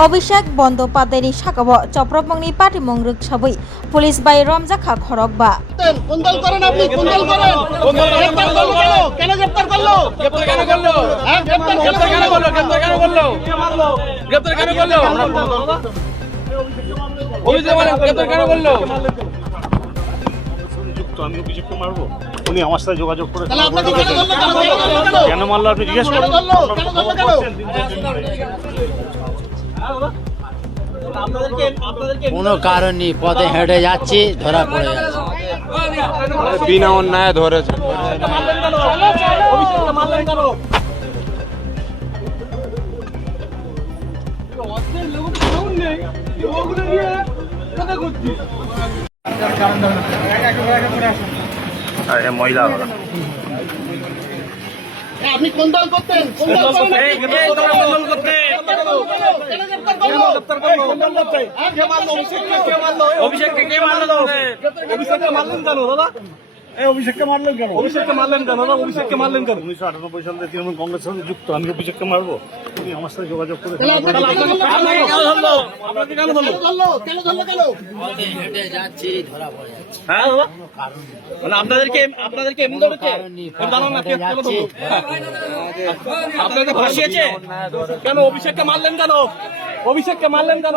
अभिषेक बंदोपाध्यायनि Sagaon चप्रमंनि पार्टीमुं रोखसाबै police bye रमजाखा खरकबा কুন্দল করেন আপনি কুন্দল করেন গ্রেফতার করলো কেন গ্রেফতার করলো গ্রেফতার কেন করলো গ্রেফতার কেন করলো গ্রেফতার কেন করলো অভিযোগ মানে গ্রেফতার কেন করলো আমি অভিযোগকে মারবো উনি আমার সাথে যোগাযোগ করে তাহলে আপনাকে কেন করলো কেন মারলো আপনি জিজ্ঞেস কেন করুন করলো কেন করলো কোনো কারণে পথে হেঁটে যাচ্ছি ধরা পড়ে যাচ্ছে বিনা অন্যায় ধরেছে মহিলা আপনি কুন্দল করতেন কুন্দল করতেন অভিষেককে কে মারলো অভিষেককে মারলেন কেন দাদা? অভিষেককে মারলেন কেন অভিষেককে মারলেন কেন দাদা? অভিষেককে মারলেন কেন? 1998 সালে তৃণমূল কংগ্রেসের সঙ্গে যুক্ত আমি অভিষেককে মারবো উনি আমার সাথে যোগাযোগ করে আপনাকে কেন ধরলো? কেন ধরলো কেন পথে হেঁটে যাচ্ছি ধরা পড়ে যাচ্ছে হ্যাঁ দাদা? মানে আপনাদেরকে এমনি ধরেছে? জানো না কে কেন ধরলো? আপনাদের ফাঁসিয়েছে কেন? অভিষেককে মারলেন কেন? অভিষেককে মারলেন কেন?